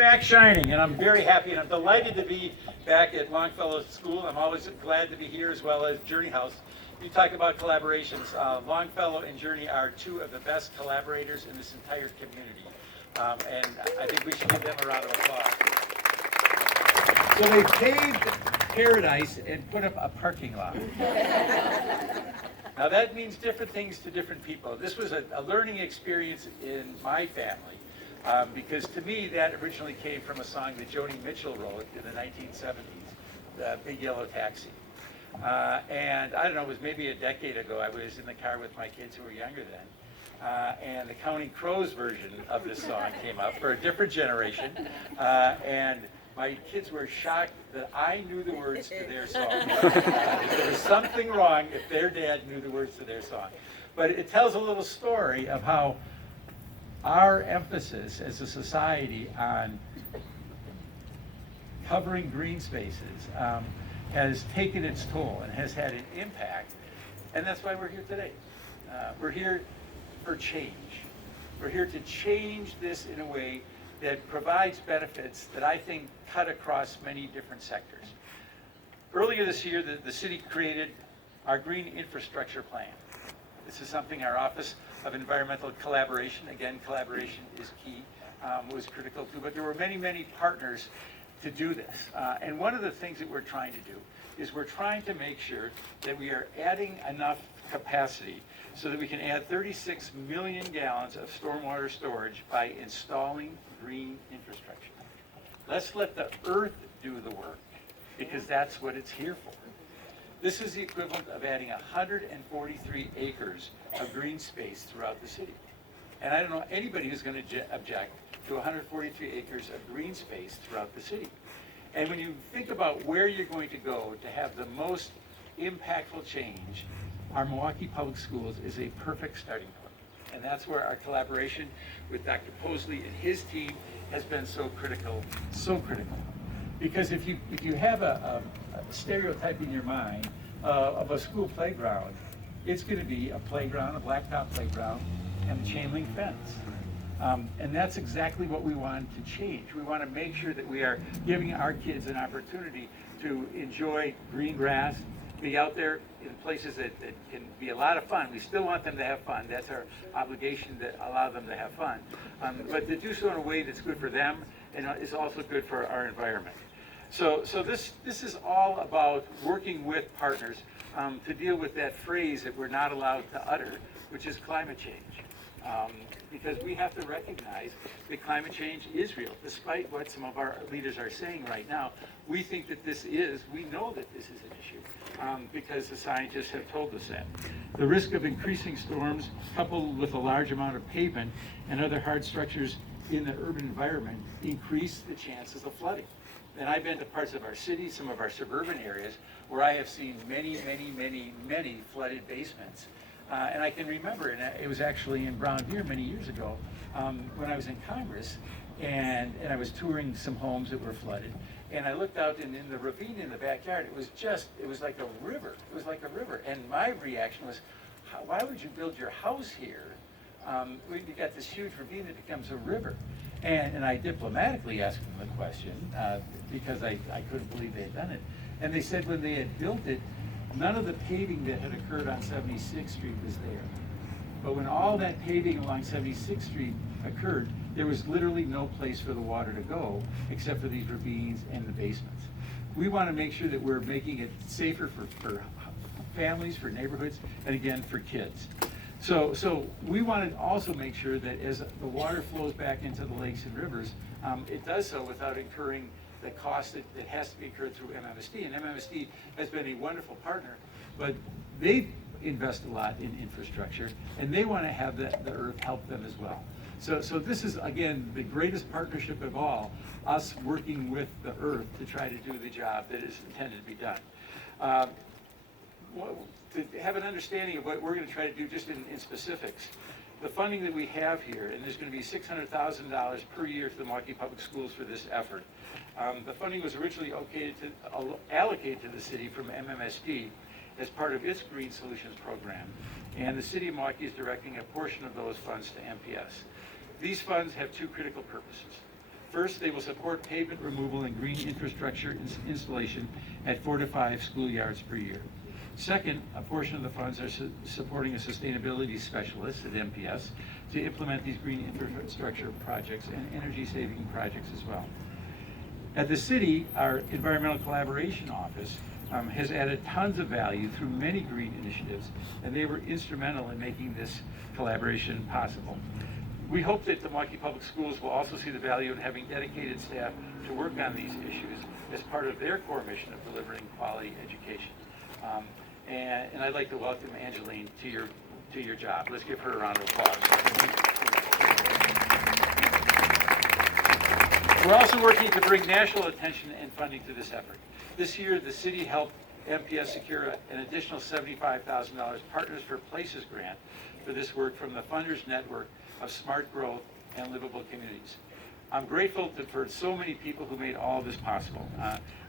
back shining, and I'm very happy, and I'm delighted to be back at Longfellow School. I'm always glad to be here, as well as Journey House. You talk about collaborations. Longfellow and Journey are two of the best collaborators in this entire community, and I think we should give them a round of applause. So they paved paradise and put up a parking lot. Now that means different things to different people. This was a learning experience in my family. Because to me, that originally came from a song that Joni Mitchell wrote in the 1970s, the Big Yellow Taxi. And I don't know, it was maybe a decade ago, I was in the car with my kids who were younger then. And the Counting Crows version of this song came up for a different generation. And my kids were shocked that I knew the words to their song. There was something wrong if their dad knew the words to their song. But it tells a little story of how our emphasis as a society on covering green spaces has taken its toll and has had an impact, and that's why we're here today. We're here for change. We're here to change this in a way that provides benefits that I think cut across many different sectors. Earlier this year, the city created our Green Infrastructure Plan. This is something our Office of Environmental Collaboration, again, collaboration is key, was critical too, but there were many, many partners to do this. And one of the things that we're trying to do is we're trying to make sure that we are adding enough capacity so that we can add 36 million gallons of stormwater storage by installing green infrastructure. Let's let the earth do the work, because that's what it's here for. This is the equivalent of adding 143 acres of green space throughout the city. And I don't know anybody who's going to object to 143 acres of green space throughout the city. And when you think about where you're going to go to have the most impactful change, our Milwaukee Public Schools is a perfect starting point. And that's where our collaboration with Dr. Posley and his team has been so critical, so critical. Because if you have a stereotype in your mind of a school playground, it's going to be a playground, a blacktop playground, and a chain link fence. And that's exactly what we want to change. We want to make sure that we are giving our kids an opportunity to enjoy green grass, be out there in places that can be a lot of fun. We still want them to have fun. That's our obligation, to allow them to have fun. But to do so in a way that's good for them and is also good for our environment. So this is all about working with partners to deal with that phrase that we're not allowed to utter, which is climate change. Because we have to recognize that climate change is real, despite what some of our leaders are saying right now. We think that we know that this is an issue, because the scientists have told us that. The risk of increasing storms, coupled with a large amount of pavement and other hard structures in the urban environment, increase the chances of flooding. And I've been to parts of our city, some of our suburban areas, where I have seen many, many, many, many flooded basements. And I can remember, and it was actually in Brown Deer many years ago, when I was in Congress, and I was touring some homes that were flooded, and I looked out in the ravine in the backyard. It was like a river. It was like a river. And my reaction was, why would you build your house here? You got this huge ravine that becomes a river. And I diplomatically asked them the question, because I couldn't believe they had done it. And they said when they had built it, none of the paving that had occurred on 76th Street was there. But when all that paving along 76th Street occurred, there was literally no place for the water to go except for these ravines and the basements. We want to make sure that we're making it safer for families, for neighborhoods, and again, for kids. So we want to also make sure that as the water flows back into the lakes and rivers, it does so without incurring the cost that has to be incurred through MMSD. And MMSD has been a wonderful partner, but they invest a lot in infrastructure, and they want to have the earth help them as well. So this is, again, the greatest partnership of all, us working with the earth to try to do the job that is intended to be done. To have an understanding of what we're going to try to do just in specifics, the funding that we have here, and there's going to be $600,000 per year for the Milwaukee Public Schools for this effort. The funding was originally allocated to the city from MMSD as part of its Green Solutions program, and the city of Milwaukee is directing a portion of those funds to MPS. These funds have two critical purposes. First, they will support pavement removal and green infrastructure installation at 4 to 5 schoolyards per year. Second, a portion of the funds are supporting a sustainability specialist at MPS to implement these green infrastructure projects and energy-saving projects as well. At the city, our Environmental Collaboration Office has added tons of value through many green initiatives, and they were instrumental in making this collaboration possible. We hope that the Milwaukee Public Schools will also see the value in having dedicated staff to work on these issues as part of their core mission of delivering quality education. And I'd like to welcome Angeline to your job. Let's give her a round of applause. We're also working to bring national attention and funding to this effort. This year, the city helped MPS secure an additional $75,000 Partners for Places grant for this work from the Funders Network of Smart Growth and Livable Communities. I'm grateful for so many people who made all of this possible.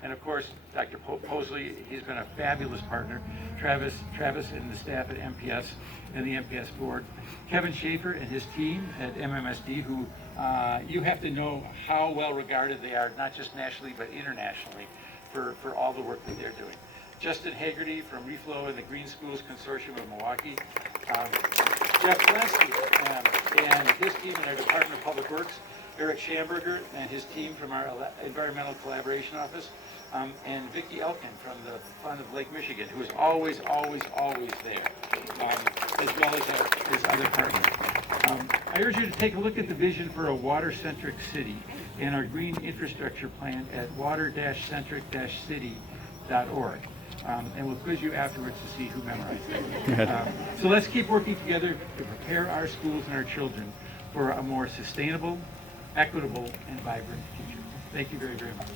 And of course, Dr. Posley, he's been a fabulous partner. Travis and the staff at MPS and the MPS board. Kevin Schaefer and his team at MMSD, who you have to know how well regarded they are, not just nationally, but internationally, for all the work that they're doing. Justin Hagerty from Reflo and the Green Schools Consortium of Milwaukee. Jeff Flensky and his team in our Department of Public Works. Eric Schamberger and his team from our Environmental Collaboration Office, and Vicki Elkin from the Fund of Lake Michigan, who is always there, as well as his other partners. I urge you to take a look at the vision for a water-centric city and our green infrastructure plan at water-centric-city.org. And we'll quiz you afterwards to see who memorized it. So let's keep working together to prepare our schools and our children for a more sustainable, equitable, and vibrant future. Thank you very, very much.